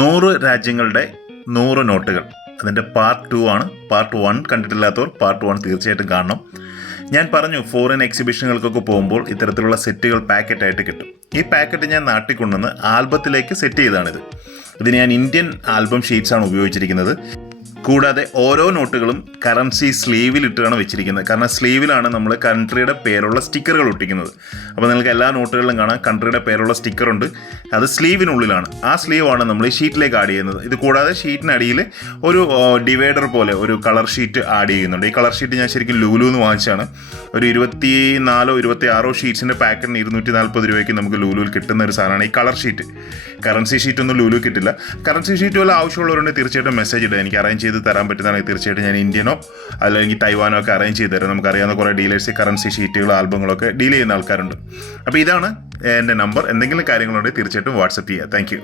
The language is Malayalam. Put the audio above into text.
100 രാജ്യങ്ങളുടെ 100 നോട്ടുകൾ. അതിൻ്റെ പാർട്ട് 2 ആണ്. പാർട്ട് 1 കണ്ടിട്ടില്ലാത്തവർ പാർട്ട് 1 തീർച്ചയായിട്ടും കാണണം. ഞാൻ പറഞ്ഞു, ഫോറിൻ എക്സിബിഷനുകൾക്കൊക്കെ പോകുമ്പോൾ ഇത്തരത്തിലുള്ള സെറ്റുകൾ പാക്കറ്റായിട്ട് കിട്ടും. ഈ പാക്കറ്റ് ഞാൻ നാട്ടിൽ കൊണ്ടുവന്ന് ആൽബത്തിലേക്ക് സെറ്റ് ചെയ്താണിത്. ഇതിന് ഞാൻ ഇന്ത്യൻ ആൽബം ഷീറ്റ്സാണ് ഉപയോഗിച്ചിരിക്കുന്നത്. കൂടാതെ ഓരോ നോട്ടുകളും കറൻസി സ്ലീവിലിട്ടാണ് വെച്ചിരിക്കുന്നത്. കാരണം സ്ലീവിലാണ് നമ്മൾ കൺട്രിയുടെ പേരുള്ള സ്റ്റിക്കറുകൾ ഒട്ടിക്കുന്നത്. അപ്പോൾ നിങ്ങൾക്ക് എല്ലാ നോട്ടുകളിലും കാണാം കൺട്രിയുടെ പേരുള്ള സ്റ്റിക്കറുണ്ട്. അത് സ്ലീവിനുള്ളിലാണ്. ആ സ്ലീവാണ് നമ്മൾ ഈ ഷീറ്റിലേക്ക് ആഡ് ചെയ്യുന്നത്. ഇത് കൂടാതെ ഷീറ്റിനടിയിൽ ഒരു ഡിവൈഡർ പോലെ ഒരു കളർ ഷീറ്റ് ആഡ് ചെയ്യുന്നുണ്ട്. ഈ കളർ ഷീറ്റ് ഞാൻ ശരിക്കും ലൂലുന്ന് വാങ്ങിച്ചാണ്. ഒരു 24-26 ഷീറ്റ്സിൻ്റെ പാക്കറ്റിന് 240 രൂപയ്ക്ക് നമുക്ക് ലൂലുവിൽ കിട്ടുന്ന ഒരു സാധനമാണ് ഈ കളർ ഷീറ്റ്. കറൻസി ഷീറ്റൊന്നും ലൂലു കിട്ടില്ല. കറൻസി ഷീറ്റ് വല്ല ആവശ്യമുള്ളവരുണ്ടെങ്കിൽ തീർച്ചയായിട്ടും മെസ്സേജ് ഇടുക. എനിക്ക് അറേഞ്ച് ചെയ്ത് തരാൻ പറ്റുന്നതാണെങ്കിൽ തീർച്ചയായിട്ടും ഞാൻ ഇന്ത്യനോ അല്ലെങ്കിൽ തൈവാനോ ഒക്കെ അറേഞ്ച് ചെയ്ത് തരാം. നമുക്കറിയാവുന്ന കുറേ ഡീലേഴ്സ് കറൻസി ഷീറ്റുകൾ ആൽബങ്ങളൊക്കെ ഡീൽ ചെയ്യുന്ന ആൾക്കാരുണ്ട്. അപ്പോൾ ഇതാണ് എൻ്റെ നമ്പർ. എന്തെങ്കിലും കാര്യങ്ങളുണ്ടെങ്കിൽ തീർച്ചയായിട്ടും വാട്സപ്പ് ചെയ്യുക. താങ്ക്